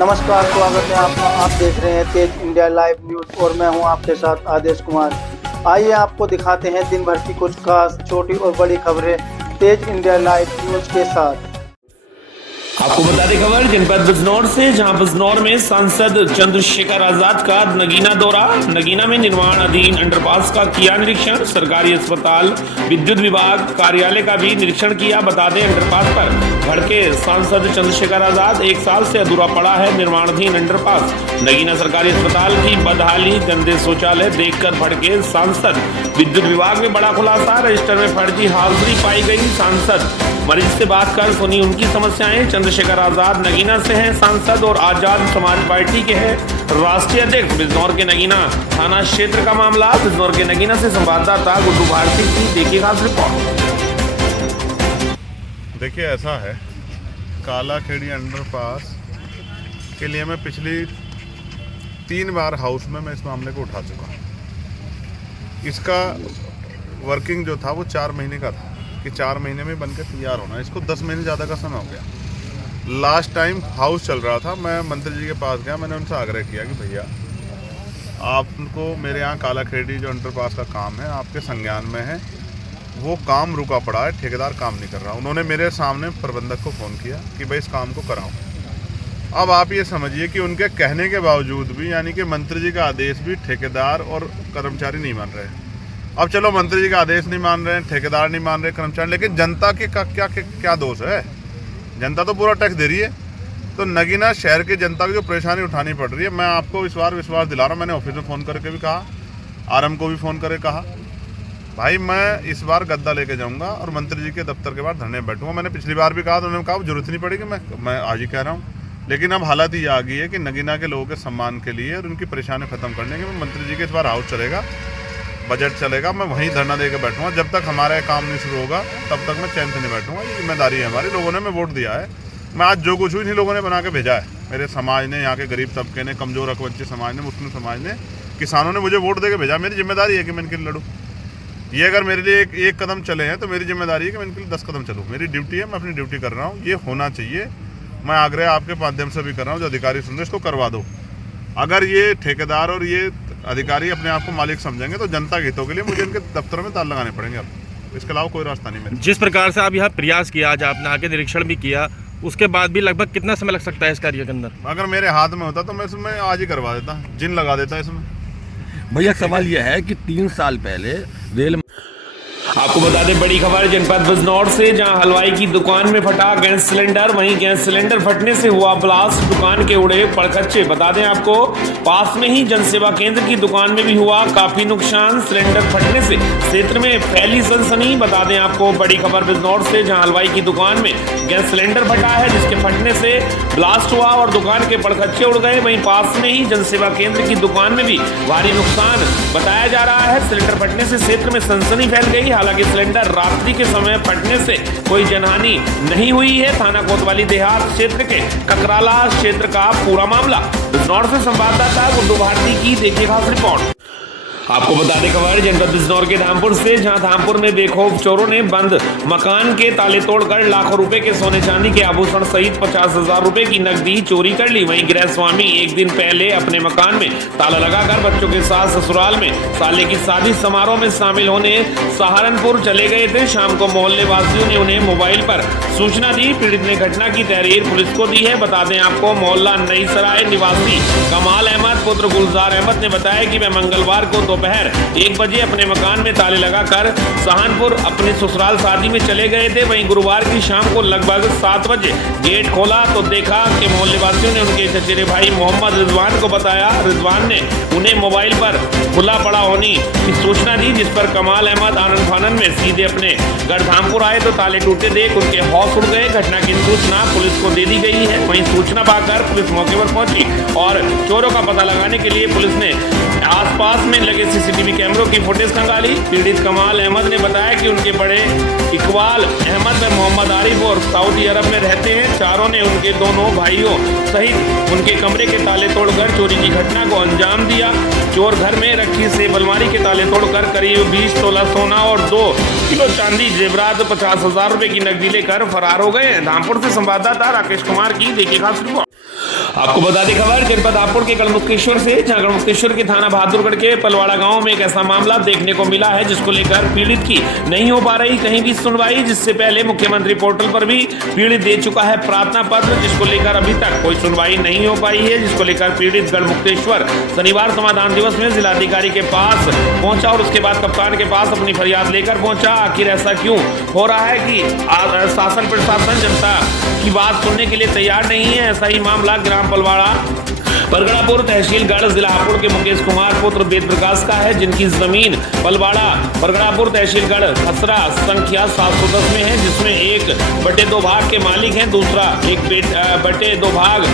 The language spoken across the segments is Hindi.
नमस्कार, स्वागत है आपका। आप देख रहे हैं तेज इंडिया लाइव न्यूज और मैं हूं आपके साथ आदेश कुमार। आइए आपको दिखाते हैं दिन भर की कुछ खास छोटी और बड़ी खबरें तेज इंडिया लाइव न्यूज के साथ। आपको बता दें खबर जनपद बिजनौर से, जहां बिजनौर में सांसद चंद्रशेखर आजाद का नगीना दौरा। नगीना में निर्माण अधीन अंडरपास का किया निरीक्षण। सरकारी अस्पताल, विद्युत विभाग कार्यालय का भी निरीक्षण किया। बता दें अंडरपास पर भड़के सांसद चंद्रशेखर आजाद। 1 साल से अधूरा पड़ा है निर्माणाधीन अंडरपास। नगीना सरकारी अस्पताल की बदहाली, गंदे शौचालय देखकर भड़के सांसद। विद्युत विभाग में बड़ा खुलासा, रजिस्टर में फर्जी हाजिरी पाई गई। सांसद मरीज से बात कर सुनी उनकी समस्याएं। चंद्रशेखर आजाद नगीना से हैं सांसद और आजाद समाज पार्टी के हैं राष्ट्रीय अध्यक्ष। बिजनौर के नगीना थाना क्षेत्र का मामला। बिजनौर के नगीना से संवाददाता गुड्डू भारती की देखिए खास रिपोर्ट। देखिए, ऐसा है, काला खेड़ी अंडरपास के लिए मैं पिछली 3 बार हाउस में मैं इस मामले को उठा चुका हूँ। इसका वर्किंग जो था वो 4 महीने का था कि 4 महीने में बनकर तैयार होना। इसको 10 महीने ज़्यादा का समय हो गया। लास्ट टाइम हाउस चल रहा था, मैं मंत्री जी के पास गया, मैंने उनसे आग्रह किया कि भैया आपको मेरे यहाँ काला खेड़ी जो अंडरपास का काम है आपके संज्ञान में है, वो काम रुका पड़ा है, ठेकेदार काम नहीं कर रहा। उन्होंने मेरे सामने प्रबंधक को फ़ोन किया कि भाई इस काम को कराओ। अब आप ये समझिए कि उनके कहने के बावजूद भी, यानी कि मंत्री जी का आदेश भी ठेकेदार और कर्मचारी नहीं मान रहे हैं। अब चलो, मंत्री जी का आदेश नहीं मान रहे हैं, ठेकेदार नहीं मान रहे, कर्मचारी, लेकिन जनता के क्या दोष है? जनता तो पूरा टैक्स दे रही है। तो नगीना शहर की जनता की जो परेशानी उठानी पड़ रही है, मैं आपको इस बार विश्वास दिला रहा हूँ। मैंने ऑफिस में फ़ोन करके भी कहा, आरएम को भी फ़ोन करके कहा, भाई मैं इस बार गद्दा लेके जाऊँगा और मंत्री जी के दफ्तर के बाहर धरने बैठूँगा। मैंने पिछली बार भी कहा तो उन्होंने कहा जरूरत नहीं पड़ेगी, मैं आज ही कह रहा हूँ। लेकिन अब हालत ये आ गई है कि नगीना के लोगों के सम्मान के लिए और उनकी परेशानी ख़त्म करने के लिए मंत्री जी के इस बार हाउस चलेगा, बजट चलेगा, मैं वहीं धरना देकर बैठूंगा। जब तक हमारा काम नहीं शुरू होगा तब तक मैं चैन से नहीं बैठूंगा। ये जिम्मेदारी है हमारी। लोगों ने मैं वोट दिया है, मैं आज जो कुछ हुई इन्हीं लोगों ने बना के भेजा है। मेरे समाज ने, यहाँ के गरीब तबके ने, कमज़ोर अकवंचित समाज ने, मुस्लिम समाज ने, किसानों ने मुझे वोट दे के भेजा। मेरी जिम्मेदारी है कि मैं इनके लिए लड़ूँ। ये अगर मेरे लिए एक कदम चले हैं तो मेरी जिम्मेदारी है कि मैं इनके लिए 10 कदम चलूँ। मेरी ड्यूटी है, मैं अपनी ड्यूटी कर रहा हूँ। ये होना चाहिए। मैं आग्रह आपके माध्यम से भी कर रहा हूँ, जो अधिकारी सुन रहे इसको करवा दो। अगर ये ठेकेदार और ये अधिकारी अपने आप को मालिक समझेंगे तो जनता के हितों के लिए मुझे इनके दफ्तर में ताला लगाने पड़ेंगे। अब इसके अलावा कोई रास्ता नहीं मेरे। जिस प्रकार से आप यहाँ प्रयास किया, आज आपने आके निरीक्षण भी किया, उसके बाद भी लगभग कितना समय लग सकता है इस कार्य के अंदर? अगर मेरे हाथ में होता तो मैं इसमें आज ही करवा देता, जिन लगा देता इसमें। भैया सवाल यह है कि 3 साल पहले रेल आपको बता दें बड़ी खबर जनपद बिजनौर से, जहां हलवाई की दुकान में फटा गैस सिलेंडर। वहीं गैस सिलेंडर फटने से हुआ ब्लास्ट, दुकान के उड़े पड़खच्चे। बता दें आपको पास में ही जनसेवा केंद्र की दुकान में भी हुआ काफी नुकसान। सिलेंडर फटने से क्षेत्र में फैली सनसनी। बता दें आपको बड़ी खबर बिजनौर से, जहां हलवाई की दुकान में गैस सिलेंडर फटा है, जिसके फटने से ब्लास्ट हुआ और दुकान के पड़खच्चे उड़ गए। वहीं पास में ही जनसेवा केंद्र की दुकान में भी भारी नुकसान बताया जा रहा है। सिलेंडर फटने से क्षेत्र में सनसनी फैल गई। हालांकि सिलेंडर रात्रि के समय फटने से कोई जनहानि नहीं हुई है। थाना कोतवाली देहात क्षेत्र के ककराला क्षेत्र का पूरा मामला। बिजनौर से संवाददाता गुड्डू भारती की देखिए खास रिपोर्ट। आपको बता दें खबर जनपद बिजनौर के धामपुर से, जहां धामपुर में बेखौफ चोरों ने बंद मकान के ताले तोड़कर लाखों रुपए के सोने चांदी के आभूषण सहित 50,000 रुपए की नकदी चोरी कर ली। वहीं गृह स्वामी 1 दिन पहले अपने मकान में ताला लगाकर बच्चों के साथ ससुराल में साले की शादी समारोह में शामिल होने सहारनपुर चले गए थे। शाम को मोहल्ले वासियों ने उन्हें मोबाइल पर सूचना दी। पीड़ित ने घटना की तहरीर पुलिस को दी है। बता दें आपको मोहल्ला नई सराय निवासी कमाल अहमद पुत्र गुलजार अहमद ने बताया कि मैं मंगलवार को दोपहर 1 बजे अपने मकान में ताले लगाकर सहारनपुर अपने ससुराल शादी में चले गए थे। वहीं गुरुवार की शाम को लगभग 7 बजे गेट खोला तो देखा कि मोहल्ले वासियों ने उनके चचेरे भाई मोहम्मद रिजवान को बताया। रिजवान ने उन्हें मोबाइल पर खुला पड़ा होने की सूचना दी, जिस पर कमाल अहमद आनंद फानन में सीधे अपने घर धामपुर आए तो ताले टूटे देख उनके होश उड़ गए। घटना की सूचना पुलिस को दे दी गई है। वहीं सूचना पाकर पुलिस मौके पर पहुंची और चोरों का पता लगाने के लिए पुलिस ने आसपास में लगे सीसीटीवी कैमरों की फुटेज खंगाली। पीड़ित कमाल अहमद ने बताया कि उनके बड़े इकबाल अहमद व मोहम्मद आरिफ और सऊदी अरब में रहते हैं। चारों ने उनके दोनों भाइयों सहित उनके कमरे के ताले तोड़कर चोरी की घटना को अंजाम दिया। चोर घर में रखी सेफ अलमारी के ताले तोड़कर करीब 20 तोला सोना और 2 किलो चांदी, जेवरात, 50,000 रुपए की नकदी लेकर फरार हो गए। धामपुर से संवाददाता राकेश कुमार की देखिए खास रिपोर्ट। आपको बता दें खबर जनपद हापुड़ के गढ़मुक्तेश्वर से, जहां गढ़मुक्तेश्वर के थाना बहादुरगढ़ के पलवाड़ा गांव में एक ऐसा मामला देखने को मिला है जिसको लेकर पीड़ित की नहीं हो पा रही कहीं भी सुनवाई। जिससे पहले मुख्यमंत्री पोर्टल पर भी पीड़ित दे चुका है प्रार्थना पत्र, जिसको लेकर अभी तक कोई सुनवाई नहीं हो पाई है। जिसको लेकर पीड़ित गढ़मुक्तेश्वर शनिवार समाधान दिवस में जिलाधिकारी के पास पहुंचा और उसके बाद कप्तान के पास अपनी फरियाद लेकर पहुंचा। आखिर ऐसा क्यों हो रहा है कि शासन प्रशासन जनता की बात सुनने के लिए तैयार नहीं है। ऐसा ही मामला ग्राम पलवाड़ा परगड़ापुर तहसीलगढ़ जिला हापुड़ के मुकेश कुमार पुत्र वेद प्रकाश का है, जिनकी जमीन पलवाड़ा परगड़ापुर तहसीलगढ़ खसरा संख्या 710 में है, जिसमें 1/2 भाग के मालिक हैं, दूसरा 1/2 भाग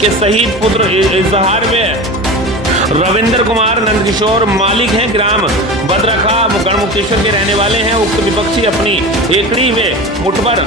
के शहीद पुत्र इजहार में रविंद्र कुमार नंदकिशोर मालिक हैं। ग्राम बदरखा गढ़मुक्तेश्वर के रहने वाले हैं। उक्त विपक्षी अपनी एकड़ी व मुठभर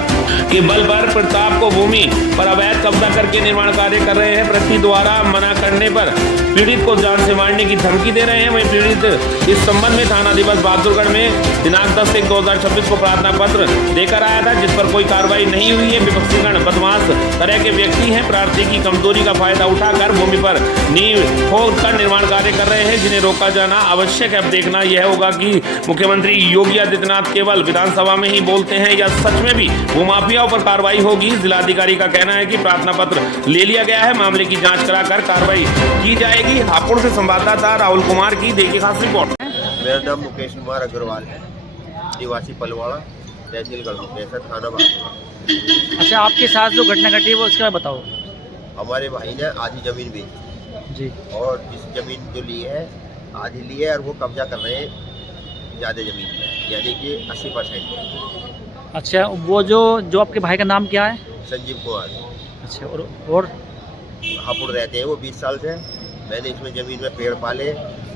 के बल पर प्रताप को भूमि पर अवैध कब्जा करके निर्माण कार्य कर रहे हैं। प्रति द्वारा मना करने पर पीड़ित को जान से मारने की धमकी दे रहे हैं। वहीं पीड़ित इस संबंध में थाना दिवस बहादुरगढ़ में दिनांक 10/1/2026 को प्रार्थना पत्र देकर आया था, जिस पर कोई कार्रवाई नहीं हुई है। विपक्षीगण बदमाश तरह के व्यक्ति हैं। प्रार्थी की कमजोरी का फायदा उठाकर भूमि पर नींव खोदकर निर्माण कार्य कर रहे हैं, जिन्हें रोका जाना आवश्यक है। अब देखना यह होगा कि मुख्यमंत्री योगी आदित्यनाथ केवल विधानसभा में ही बोलते हैं या सच में भी भूमाफियाओं पर कार्रवाई होगी। जिलाधिकारी का कहना है कि प्रार्थना पत्र ले लिया गया है, मामले की जांच कराकर कार्रवाई की जाएगी। हापुड़ से संवाददाता राहुल कुमार की देखिए खास रिपोर्ट। मेरा नाम मुकेश कुमार अग्रवाल है, निवासी पलवाड़ा तहसील गढ़मुक्तेश्वर थाना बहादुरगढ़। अच्छा, आपके साथ जो घटना घटी है वो उसका बताओ। हमारे भाई ने आधी जमीन बेची जी, और जिस जमीन जो ली है आधी ली है और वो कब्जा कर रहे हैं ज़्यादा जमीन में, यानी कि 80%। अच्छा, वो जो आपके भाई का नाम क्या है? संजीव कुमार। अच्छा, और हापुड़ रहते हैं वो 20 साल से। मैंने इसमें ज़मीन में पेड़ पाले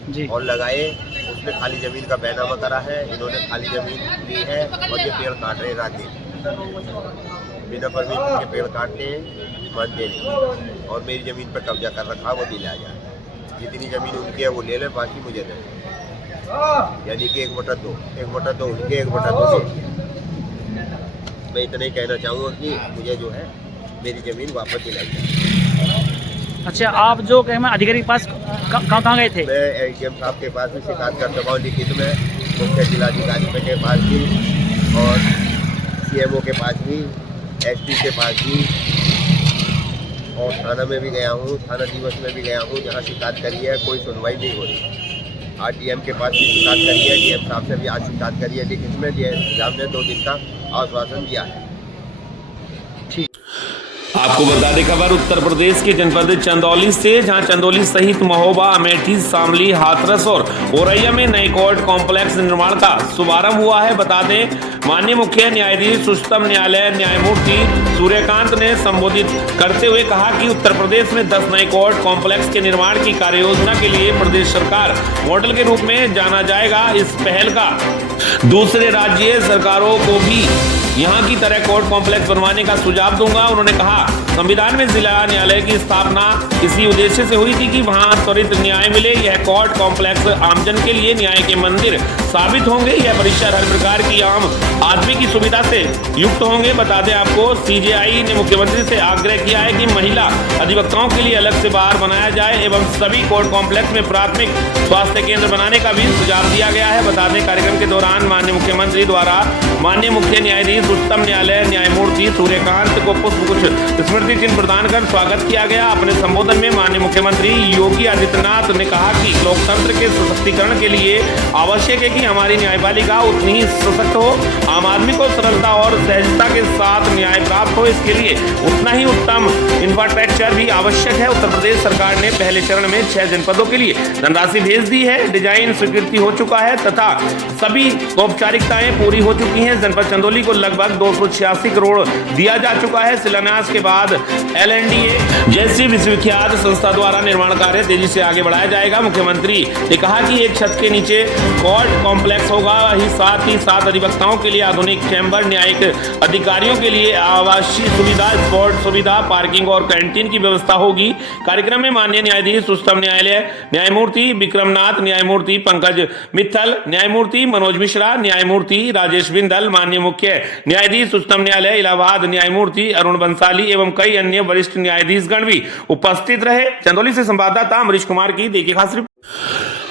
जी और लगाए, उसने खाली ज़मीन का बैनामा करा है। इन्होंने खाली ज़मीन ली है और ये पेड़ काट रहे रात दिन, बिना परमिशन के पेड़ काटते हैं, मानते नहीं। और मेरी ज़मीन पर कब्जा कर रखा, वो दिलाया जाए। जितनी ज़मीन उनकी है वो ले लें, बाकी मुझे दें, यानी कि 1/2 उनके 1/2 मैं इतना ही कहना चाहूँगा कि मुझे जो है मेरी ज़मीन वापस दिलाई जाए। अच्छा, आप जो कहें अधिकारी के पास कहाँ गए थे? मैं एडीएम साहब के पास भी शिकायत कर चुका हूँ लिखित में, मुख्य जिलाधिकारी के पास भी और सीएमओ के पास भी, एसपी के पास भी, और थाना में भी गया हूँ, थाना दिवस में भी गया हूँ। जहाँ शिकायत करी है कोई सुनवाई नहीं हो रही। आज डीएम के पास भी शिकायत करी है, डीएम साहब से भी आज शिकायत करी है, लेकिन इसमें डीएम ने 2 दिन का आश्वासन दिया है। आपको बता दें खबर उत्तर प्रदेश के जनपद चंदौली से, जहां चंदौली सहित महोबा, अमेठी, शामली, हाथरस और औरैया में नए कोर्ट कॉम्प्लेक्स निर्माण का शुभारंभ हुआ है। बता दें माननीय मुख्य न्यायाधीश उच्चतम न्यायालय न्यायमूर्ति सूर्यकांत ने संबोधित करते हुए कहा कि उत्तर प्रदेश में 10 नए कोर्ट कॉम्प्लेक्स के निर्माण की कार्य योजना के लिए प्रदेश सरकार मॉडल के रूप में जाना जाएगा। इस पहल का दूसरे राज्य सरकारों को भी यहाँ की तरह कोर्ट कॉम्प्लेक्स बनवाने का सुझाव दूंगा। उन्होंने कहा संविधान में जिला न्यायालय की स्थापना इसी उद्देश्य से हुई थी कि वहां त्वरित न्याय मिले। यह कोर्ट कॉम्प्लेक्स आमजन के लिए न्याय के मंदिर साबित होंगे। यह परिसर हर प्रकार की आम आदमी की सुविधा से युक्त होंगे। बता दें आपको सीजेआई ने मुख्यमंत्री से आग्रह किया है कि महिला अधिवक्ताओं के लिए अलग से बार बनाया जाए एवं सभी कोर्ट कॉम्प्लेक्स में प्राथमिक स्वास्थ्य केंद्र बनाने का भी सुझाव दिया गया है। बता दें कार्यक्रम के दौरान माननीय मुख्यमंत्री द्वारा माननीय मुख्य न्यायाधीश उच्चतम न्यायालय न्यायमूर्ति सूर्यकांत को पुष्पगुच्छ स्मृति चिन्ह प्रदान कर स्वागत किया गया। अपने संबोधन में माननीय मुख्यमंत्री योगी आदित्यनाथ ने कहा कि लोकतंत्र के सशक्तिकरण के लिए आवश्यक है कि हमारी न्यायपालिका उतनी ही सशक्त हो, आम आदमी को सरलता और सहजता के साथ न्याय प्राप्त हो, इसके लिए उतना ही उत्तम इंफ्रास्ट्रक्चर भी आवश्यक है। उत्तर प्रदेश सरकार ने पहले चरण में 6 जनपदों के लिए धनराशि भेज दी है। डिजाइन स्वीकृति हो चुका है तथा सभी औपचारिकताएं पूरी हो चुकी हैं। जनपद चंदौली को लगभग 286 करोड़ दिया जा चुका है। शिलान्यास के बाद LNDA जैसी विश्वविख्यात संस्था द्वारा निर्माण कार्य तेजी से आगे बढ़ाया जाएगा। मुख्यमंत्री ने कहा कि एक छत के नीचे कोर्ट कॉम्प्लेक्स होगा, साथ ही साथ अधिवक्ताओं के लिए आधुनिक चैम्बर, न्यायिक अधिकारियों के लिए आवासीय सुविधा, स्पोर्ट सुविधा, पार्किंग और कैंटीन की व्यवस्था होगी। कार्यक्रम में माननीय न्यायाधीश उच्चतम न्यायालय न्यायमूर्ति विक्रमनाथ, न्यायमूर्ति पंकज मित्तल, न्यायमूर्ति मनोज मिश्रा, न्यायमूर्ति राजेश बिंदल, माननीय मुख्य न्यायाधीश उच्चतम न्यायालय इलाहाबाद न्यायमूर्ति अरुण बंसाली एवं कई अन्य वरिष्ठ न्यायाधीशगण भी उपस्थित रहे। चंदौली से संवाददाता अमरीश कुमार की देखिए खास रिपोर्ट।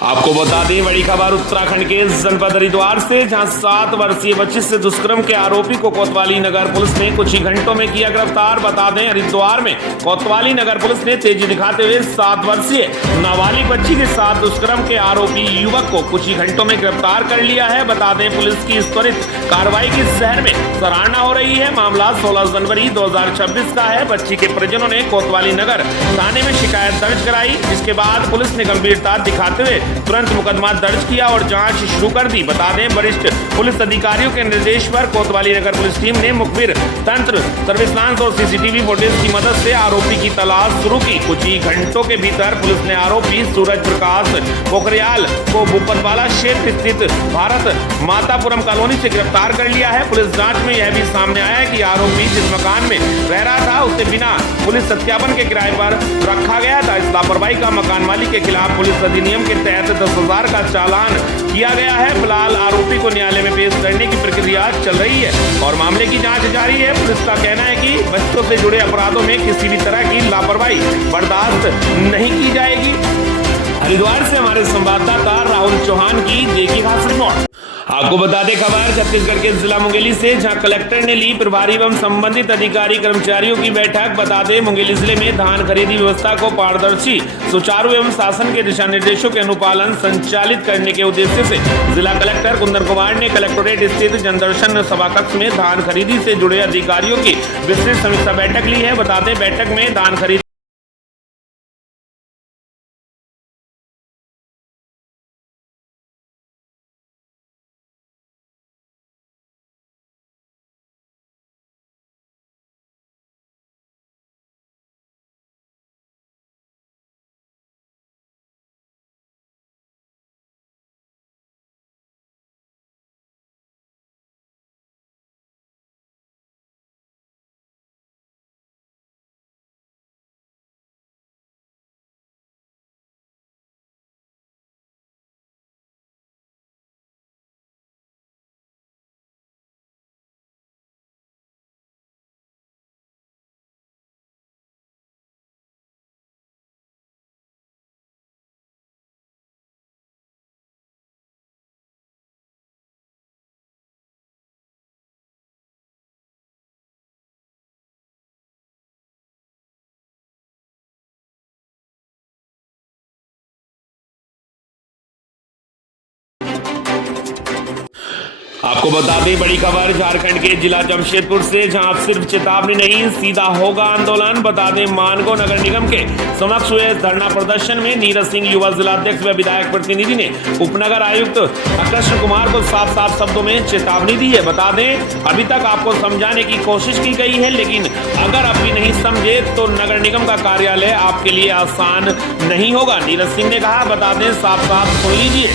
आपको बता दें बड़ी खबर उत्तराखंड के जनपद हरिद्वार से, जहां 7 वर्षीय बच्ची से दुष्कर्म के आरोपी को कोतवाली नगर पुलिस ने कुछ ही घंटों में किया गिरफ्तार। बता दें हरिद्वार में कोतवाली नगर पुलिस ने तेजी दिखाते हुए 7 वर्षीय नाबालिग बच्ची के साथ दुष्कर्म के आरोपी युवक को कुछ ही घंटों में गिरफ्तार कर लिया है। बता दें पुलिस की इस त्वरित कार्रवाई की शहर में सराहना हो रही है। मामला 16 जनवरी 2026 का है। बच्ची के परिजनों ने कोतवाली नगर थाने में शिकायत दर्ज कराई, जिसके बाद पुलिस ने गंभीरता दिखाते हुए तुरंत मुकदमा दर्ज किया और जांच शुरू कर दी। बता दें वरिष्ठ पुलिस अधिकारियों के निर्देश पर कोतवाली नगर पुलिस टीम ने मुखबिर तंत्र, सर्विलांस और CCTV फुटेज की मदद से आरोपी की तलाश शुरू की। कुछ ही घंटों के भीतर पुलिस ने आरोपी सूरज प्रकाश पोखरियाल को भूपतवाला क्षेत्र स्थित भारत मातापुरम कॉलोनी से गिरफ्तार कर लिया है। पुलिस जांच में यह भी सामने आया है कि आरोपी जिस मकान में रह रहा था उसे बिना पुलिस सत्यापन के किराए पर रखा गया था। इस लापरवाही का मकान मालिक के खिलाफ पुलिस अधिनियम के तहत 10,000 का चालान किया गया है। फिलहाल आरोपी को न्यायालय में पेश करने की प्रक्रिया चल रही है और मामले की जांच जारी है। पुलिस का कहना है कि बच्चों से जुड़े अपराधों में किसी भी तरह की लापरवाही बर्दाश्त नहीं की जाएगी। हरिद्वार से हमारे संवाददाता राहुल चौहान की देखिए खास रिपोर्ट। आपको बता दें खबर छत्तीसगढ़ के जिला मुंगेली से, जहां कलेक्टर ने ली प्रभारी एवं संबंधित अधिकारी कर्मचारियों की बैठक। बता दें मुंगेली जिले में धान खरीदी व्यवस्था को पारदर्शी, सुचारू एवं शासन के दिशा निर्देशों के अनुपालन संचालित करने के उद्देश्य से जिला कलेक्टर कुंदन कुमार ने कलेक्टोरेट स्थित जनदर्शन सभाकक्ष में धान खरीदी से जुड़े अधिकारियों की विस्तृत समीक्षा बैठक ली है। बता दें बैठक में धान खरीदी आपको बता दें बड़ी खबर झारखंड के जिला जमशेदपुर से, जहां सिर्फ चेतावनी नहीं सीधा होगा आंदोलन। बता दें मानगो नगर निगम के समक्ष हुए धरना प्रदर्शन में नीरज सिंह युवा जिलाध्यक्ष व विधायक प्रतिनिधि ने उपनगर आयुक्त कृष्ण कुमार को साफ साफ शब्दों में चेतावनी दी है। बता दें अभी तक आपको समझाने की कोशिश की गई है, लेकिन अगर आप भी नहीं समझे तो नगर निगम का कार्यालय आपके लिए आसान नहीं होगा, नीरज सिंह ने कहा। बता दें साफ साफ सुन लीजिए,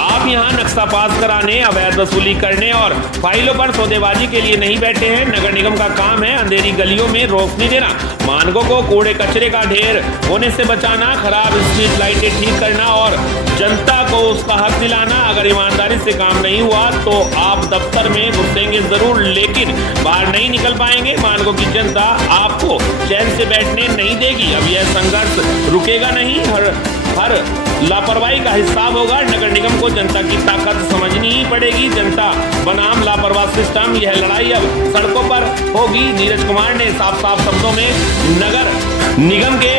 आप यहाँ नक्शा पास कराने, अवैध वसूली करने और फाइलों पर सौदेबाजी के लिए नहीं बैठे हैं। नगर निगम का काम है अंधेरी गलियों में रोशनी देना, मानगों को कूड़े कचरे का ढेर होने से बचाना, खराब स्ट्रीट लाइटें ठीक करना और जनता को उसका हक दिलाना। अगर ईमानदारी से काम नहीं हुआ तो आप दफ्तर में घुसेंगे जरूर, लेकिन बाहर नहीं निकल पाएंगे। मानगों की जनता आपको चैन से बैठने नहीं देगी। अब यह संघर्ष रुकेगा नहीं, हर लापरवाही का हिसाब होगा। नगर निगम को जनता की ताकत समझनी ही पड़ेगी। जनता बनाम लापरवाह सिस्टम, यह लड़ाई अब सड़कों पर होगी। नीरज कुमार ने साफ साफ शब्दों में नगर निगम के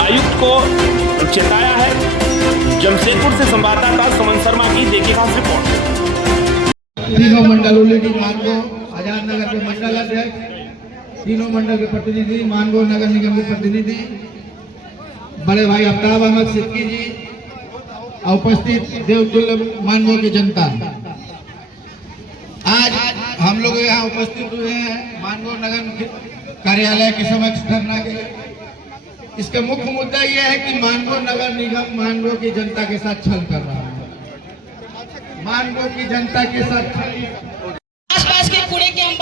आयुक्त को चेताया है। जमशेदपुर से संवाददाता सुमन शर्मा की देखिए खास रिपोर्ट। तीनों मंडलों की मानगो आजाद नगर के मंडल अध्यक्ष, तीनों मंडल के प्रतिनिधि, मानगो नगर निगम के प्रतिनिधि, बड़े भाई अफ्ताब अहमद सिद्दीकी जी, उपस्थित देवतुल्य मानगो की जनता, आज हम लोग यहाँ उपस्थित हुए हैं मानगो नगर कार्यालय के समक्ष धरना के लिए। इसका मुख्य मुद्दा यह है कि मानगो नगर निगम मानगो की जनता के साथ छल कर रहा है। मानगो की जनता के साथ छल आसपास के कूड़े के हम